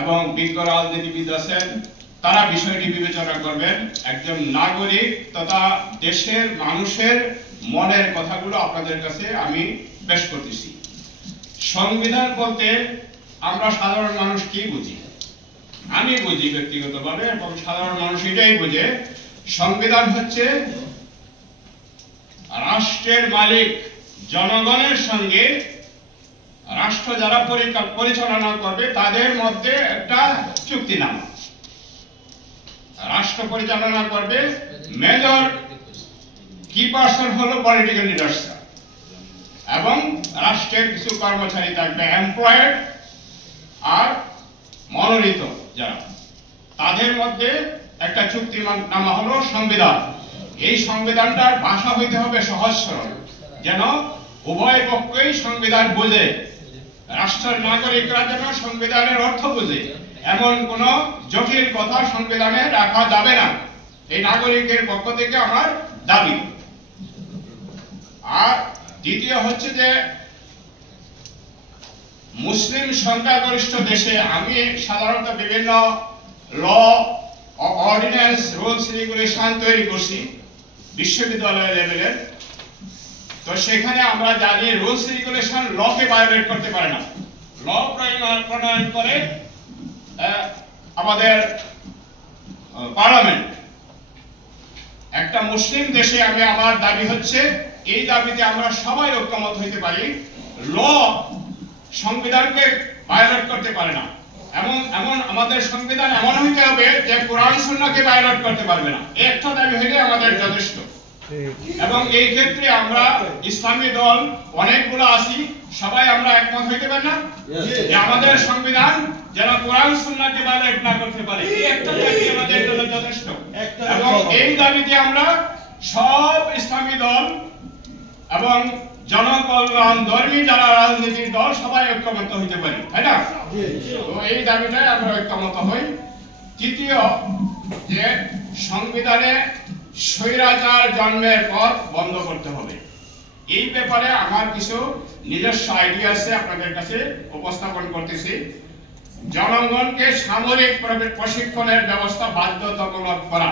এবং বিজ্ঞ রাজনীতিবিদ আছেন, তারা বিষয়টি বিবেচনা করবেন। একজন নাগরিক তথা দেশের মানুষের মনের কথাগুলো আপনাদের কাছে আমি পেশ করতেছি। সংবিধান বলতে আমরা সাধারণ মানুষ কি বুঝি? আমি বুঝি ব্যক্তিগতভাবে এবং সাধারণ মানুষ এটাই বুঝে, সংবিধান হচ্ছে রাষ্ট্রের মালিক জনগণের সঙ্গে রাষ্ট্র যারা পরিচালনা করবে তাদের মধ্যে একটা চুক্তিনামা। রাষ্ট্র পরিচালনা করবে, মেজর কি পার্সন হলো পলিটিক্যাল লিডার্স, এবং রাষ্ট্রের কিছু কর্মচারী থাকবে এমপ্লয়েড আর মনোনীত যারা, তাদের মধ্যে একটা চুক্তিনামা হলো সংবিধান। এই সংবিধানটার ভাষা হইতে হবে সহজ সরল, যেন উভয় পক্ষই সংবিধান বোঝে, রাষ্ট্রের নাগরিকরা যেন সংবিধানের অর্থ বোঝে, এমন কোন জটিল কথা সংবিধানে রাখা যাবে না। এই নাগরিকের পক্ষ থেকে আমার দাবি। আর দ্বিতীয় হচ্ছে যে মুসলিম সংখ্যাগরিষ্ঠ দেশে আমি সাধারণত বিভিন্ন ল, অর্ডিন্যান্স, রুলস, রেগুলেশন তৈরি করছি বিশ্ববিদ্যালয় লেভেলের। তো সেখানে আমরা জানি রুলস রেগুলেশন লকে ভায়োলেট করতে পারে না। ল প্রণয়ন করে আমাদের পার্লামেন্ট। একটা মুসলিম দেশে আমি আমার দাবি হচ্ছে, এই দাবিতে আমরা সবাই ঐক্যমত হইতে পারি, ল সংবিধানকে ভায়োলেট করতে পারে না। এমন আমাদের সংবিধান এমন হইতে হবে যে কোরআন সুন্নাহকে ভায়োলেট করতে পারবে না। একটা দাবি হইলে আমাদের যথেষ্ট। এবং এই ক্ষেত্রে আমরা ইসলামী দল অনেকগুলো আছি, সবাই আমরা একমত হইতে পারি না যে আমাদের সংবিধান যেন কোরআন সুন্নাহকে ভায়োলেট না করতে পারে। এই একটা দাবি আমাদের জন্য যথেষ্ট। এবং এই দাবিতে আমরা সব ইসলামী দল এবং জনকল্যাণ ধর্মী যারা রাজনীতির দল সবাই ঐক্যমত হইতে পারি, তাই না? তো এই দাবিটাই আমরা ঐক্যমত হই। তৃতীয়, যে সংবিধানে স্বৈরাচার জন্মের পথ বন্ধ করতে হবে। এই ব্যাপারে আমার কিছু নিজস্ব আইডিয়া আছে, আপনাদের কাছে উপস্থাপন করতেছি। জনগণকে সামরিক প্রশিক্ষণের ব্যবস্থা বাধ্যতামূলক করা।